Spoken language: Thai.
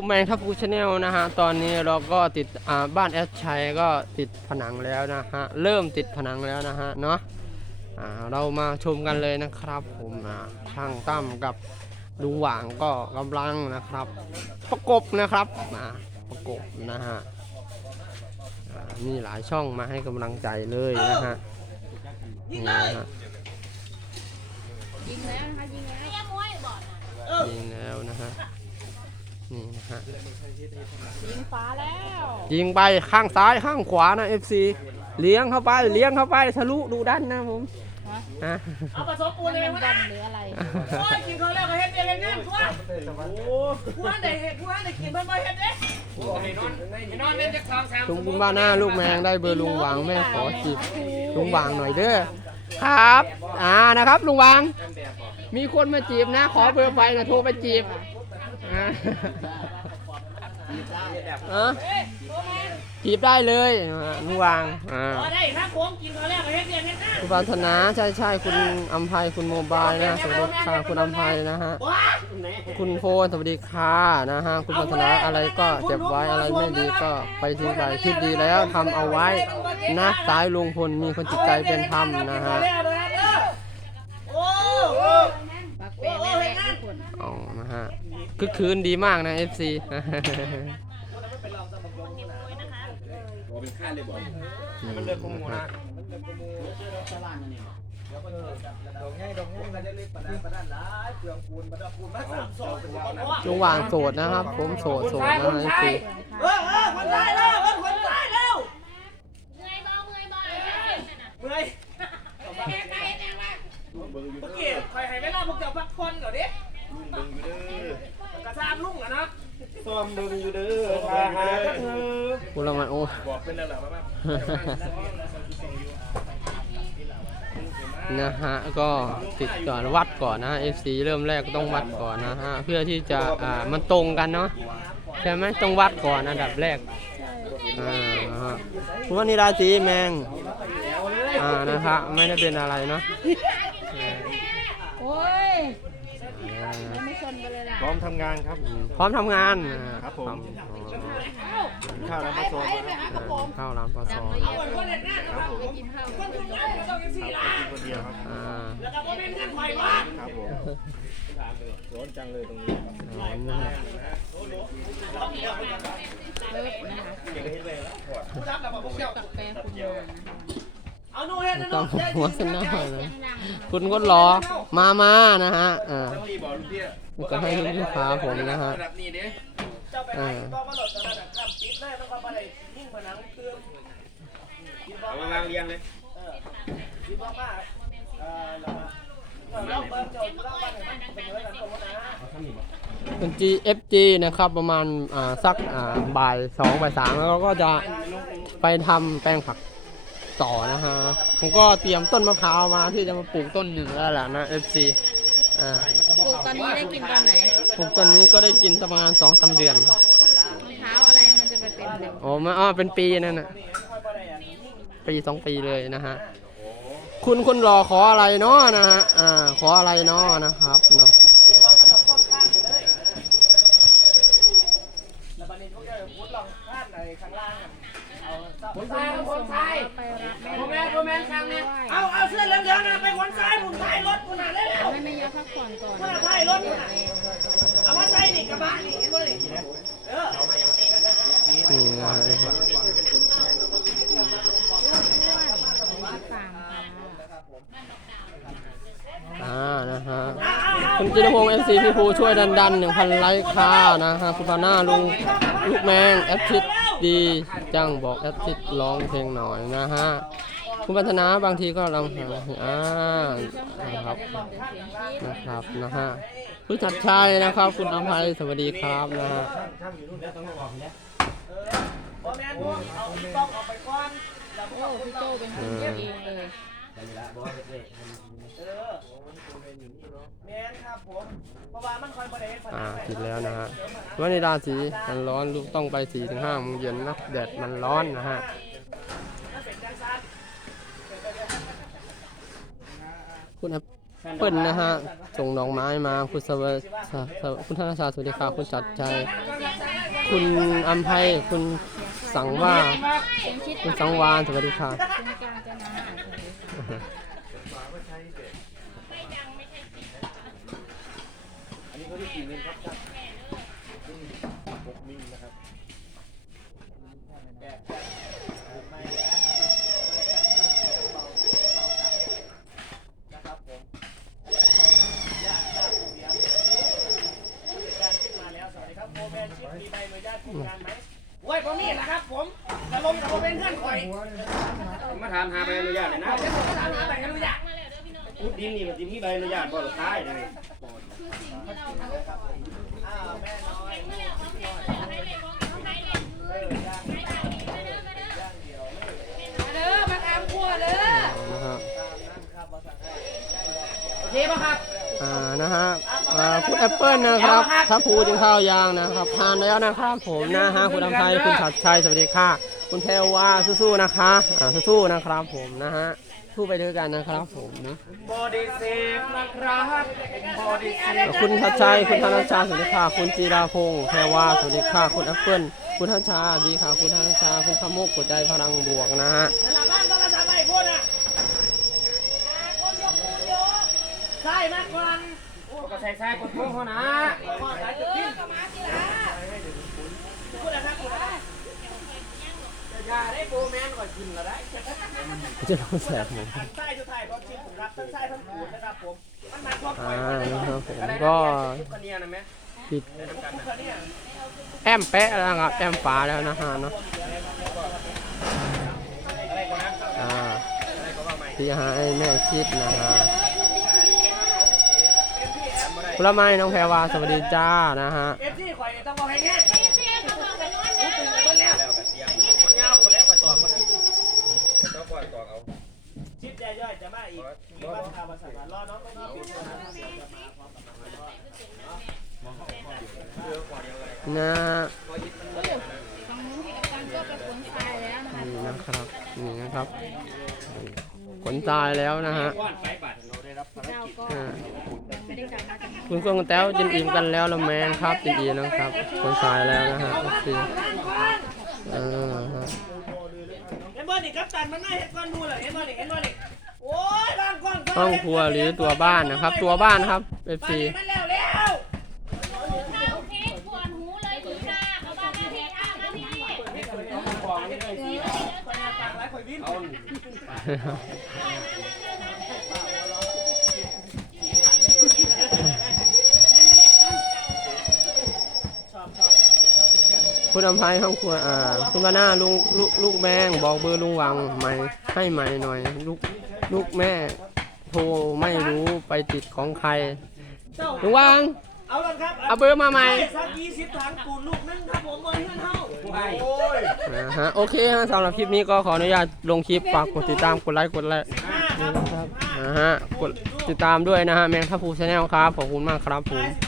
ผมแมงทัพพูชาแนลนะฮะ ตอนนี้เราก็ติดอ่าบ้านแอดชัยก็ติดผนังแล้วนะฮะ เริ่มติดผนังแล้วนะฮะ เนาะอ่าเรามาชมกันเลยนะครับ ผมอ่าช่างตั้มกับลุงหว่างก็กำลังนะครับ ประกบนะครับอ่าประกบนะฮะอ่ามีหลายช่องมาให้กำลังใจเลยนะฮะนี่นะฮะยิงแล้วนะคะยิงแล้วยิงแล้วนะฮะ นี่นะฮะยิงฟ้าแล้วยิงไปข้างซ้ายข้างขวานะ FC เลี้ยงเข้าไปเลี้ยงเข้าไปทะลุดูด้านนะผมฮะเอาผสมปูนเลยมันวะบอมหรืออะไรโอ้ยกินเขาแล้วก็เฮ็ดเองเฮ็ดงานทั่วผู้อันใดเฮ็ดผู้อันใดกินเพิ่นบ่เฮ็ดเด้ให้นอนให้นอนเล่นจักสองสามลุงบุญบ้านหน้าลูกแมงได้เบอร์ลุงหวางแม่ขอจีบลุงหวางหน่อยเด้อครับ อ่านะครับลุงหวาง มีคนมาจีบนะ ขอเบอร์ไปนะโทรไปจีบอ่า เออจีบได้เลยอ่าลุงหวางอ่าพอได้ถ้าโค้งกินเขาแล้วก็เฮ็ดเองเฮ็ดงานคุณปรารถนาใช่ใช่คุณอัมภัยคุณโมบายนะสวัสดีค่ะคุณอัมภัยนะฮะว้าคุณโฟนสวัสดีค่ะนะฮะ คุณปรารถนาอะไรก็เก็บไว้อะไรไม่ดีก็ไปทิ้งไปคิดดีแล้วทำเอาไว้นะสายลุงพลมีคนจิตใจเป็นธรรมนะฮะ โอ้โห ปักแปะแม่แม่ทุกคน อ๋อนะฮะ คือคืนดีมากนะ FC มันเลือกคงนะลุงหว่างโสดนะครับ ผมโสดโสดนะฮะ FC เออเออคนตายแล้วเออคนตายแล้วเมื่อยเมื่อยเมื่อกี้คอยให้เวลาพวกเจ้าพักผ่อนก่อนดิกระซามลุงอะนะ ซ้อมมึงอยู่เด้อพาหากันเถอะคุณละมันโอ้บอกเป็นแล้วหละว่านะฮะก็ติดก่อนวัดก่อนนะฮะ FC เริ่มแรกต้องวัดก่อนนะฮะเพื่อที่จะอ่ามันตรงกันเนาะใช่ไหมต้องวัดก่อนอันดับแรกอ่าฮะคุณว่านี่ราศีแมงอ่านะครับไม่ได้เป็นอะไรเนาะ โอ้ย อ่า ไม่ชนกันเลยล่ะพร้อมทำงานครับ พร้อมทำงานอ่าครับผมอ๋อข้าวแล้วมาซ้อมมาอ่าเข้าร้านปลาซดังอละเอียดเลยไปกินข้าวกันเป็นคนเดียวครับอ่าแล้วก็บ่เป็นเงินคอยว่าครับผมร้อนจังเลยตรงนี้ร้อนนะฮะเลิศนะคะปักแปะคุณมานะคะเอาหนูเฮ็ดนะหนูต้องเฮ็ดหัวสนหน่อยนะดังนะคะคุณก็รอ มามานะฮะอ่าต้องรีบบอกลูกเตี้ยก็ให้ลูกค้าผมนะฮะระดับนี้เด้เจ้าไปไหนต้องมาหลดตลาดข้ามปิดเลยต้องมาได้ยิ่งผนังเติมยิ่งบอเอากมาวางเรียงเลยเออยิ่งบอกว่าเออแล้วเราเบิ่งเจ้าอยู่แล้วว่าให้มันเสมอกันตรงนะเป็น GFG นะครับประมาณอ่าสักอ่าบ่ายสองบ่ายสามแล้วเราก็จะไปทำแปลงผัก ต่อนะฮะ ผมก็เตรียมต้นมะพร้าวมาที่จะมาปลูกต้นหนึ่งแล้วแหละนะ FC อ่าปลูกตอนนี้ได้กินตอนไหนปลูกต้นนี้ก็ได้กินประมาณสองสามเดือนมะพร้าวอะไรมันจะไปเป็นเดี๋ยวโอ้มาอ้อเป็นปีนั่นน่ะปีสองปีเลยนะฮะ คุณคุณรอขออะไรเนาะนะฮะ อ่า ขออะไรเนาะนะครับเนาะ แล้วบัดนี้พวกเจ้าพูดลองข้ามในข้างล่างเอาคน ส่ ซ้าย ง คน มา ซ้าย ไปรับแม่ โมแมนโมแมนข้างนี้เอาเอาเสื้อเหลืองๆนะไปคนซ้ายหมุนท้ายรถคุณน่ะเร็ว ให้แม่ยาพักผ่อนก่อน คุณน่ะท้ายรถคุณน่ะเอามาใส่นี่กระบะนี่เห็นบ่นี่เออ นี่นะฮะ ฟาง อ่านะฮะ คุณจิรพงศ์เอฟ ซีพี่ภูช่วยดันดันหนึ่งพันไลค์ค่านะฮะคุณพาหน้าลุงลูกแมงแอดชิดดีจังบอกแอดชิดร้องเพลงหน่อยนะฮะคุณพัฒนาบางทีก็ลำหาอ่านะครับนะครับนะฮะคุณชัดชัยนะครับ คุณอภัยสวัสดีครับนะฮะโมแมนเอาต้องออกไปก่อนแล้วพี่โจเป็นคนเก็บเองเลย เออแมนครับผมเพราะว่ามันคอยบ่ได้เฮ็ดผอ่านังติดแล้วนะฮะวันนี้ราศีมันร้อนลูกต้องไปสี่ถึงห้าโมงเย็นนะแดดมันร้อนนะฮะมันเป็นจังซั่นคุณครับคเปิ้ลนะฮะ ส่งดอกไม้มา คุณสวัสคุณธนชาสวัสดีค่ะคุณจัดใจ คุณอัมไพคุณสังว่าเป็นชิดคุณสังวานสวัสดีค่ะ คุณการจะนาอันนี้เขาได้กี่เมตรครับจักหกมิลนะครับ โอ้ยผมนี่แหละครับผมกระ ลงกับผมเป็นเพื่อนข่อยมาถามหาใบอนุญาตเลยนะจะผมถามหาแบบนี้อยากพูดดินนี่มันจะมีใบอนุญาตบ่หรือตายเลยเด้อมาตามครัวเด้อนะฮะโอเคป่ะครับอ่านะฮะอ่าคุณแอปเปิลนะครับถ้าพูดถึงข้าวยางนะครับทานแล้วนะครับผมนะฮะคุณอัมไพคุณชัดชัยสวัสดีค่ะ คุณแพรวาสู้ๆนะคะอ่าสู้ๆนะครับผมนะฮะสู้ไปด้วยกันนะครับผมนะบอดี้เซฟนะครับบอดี้เซฟคุณทัชชัยคุณธนชาสวัสดีค่ะคุณจีราพงษ์แพรวาสวัสดีค่ะคุณแอปเปิลคุณทัชชาดีค่ะ คุณทัชชาคุณขมุกหัวใจพลังบวกนะฮะแต่ละบ้านต้องกระชับไปพูดนะคนยกคนยกใช่มากกว่าโอ้ก็ใส่ใส่กดพุ่งเขานะขอสายจุดทิ้งพูดนะครับ อย่าได้โบแมนก่อนกินก็ได้จะต้องแสบผมใต้ทุกไทยก็กินผมรับทั้งใต้ทั้งขูดนะครับผมมันมันก็อ่านะครับผมก็ ทุกคนเนี่ยนะแม่ปิดแอมแปะแล้วนะครับแอมฟ้าแล้วนะฮะเนาะอ่าที่ให้แม่ชิดนะฮะผลไม้น้องแพรวาสวัสดีจ้านะฮะเอฟซีข่อยต้องบอกให้แง่ตื่นกันแล้ว แล้วกับเสียง มันยาวหมดแล้วกว่าตัวคน ต้องปล่อยกอกเอา ชิดย่ อีกมีบ้านข่าภาษารอน้องก็มีปิดตัวนะจะมาพร้อมกับมันรอนะฮะฝั่งนู้นที่กัปตันก็ไปขนทรายแล้วนะคะนี่นะครับนี่นะครับขนตายแล้วนะฮะเราได้รับภารเจ้ากิจก็อ่ายังไม่ได้กลับมาจากคุณส้มคุณแต้วจินอิ่มกันแล้วละแมนครับจินอิ่มนะครับขนตายแล้วนะฮะโอเคเออฮะเห็นบ่นี่กัปตันมันน่าเห็นก้อนมูเลยเห็นบ่นี่เห็นบ่นี่ ยบางก้อนห้องครัวหรือตัวบ้านนะครับ ตัวบ้านครับบ้าน FC นี้มันแล้วแล้วของนี่เลยสิคนงานปากหลายข่อยวิ่งคุณอภัยห้องครัวอ่าคุณวาน่าลุงลูกลูกแมงบอกเบอร์ลุงวังไหม่ให้ไหม่หน่อย ลูก ลูกแม่โทรไม่รู้ไปติดของใครเจ้าลุงวังเอาละครับเอาเบอร์มาใหม่สักยี่สิบถังปูนลูกนึงครับผมบริเวณเฮาโอ้ยนะฮะโอเคฮะสำหรับคลิปนี้ก็ขออนุญาตลงคลิปฝากกดติดตามกดไลค์กดไลค์ห้าครับนะฮะกดติดตามด้วยนะฮะแมงทัพพูชาแนลครับขอบคุณมากครับผมห้าสิบห้า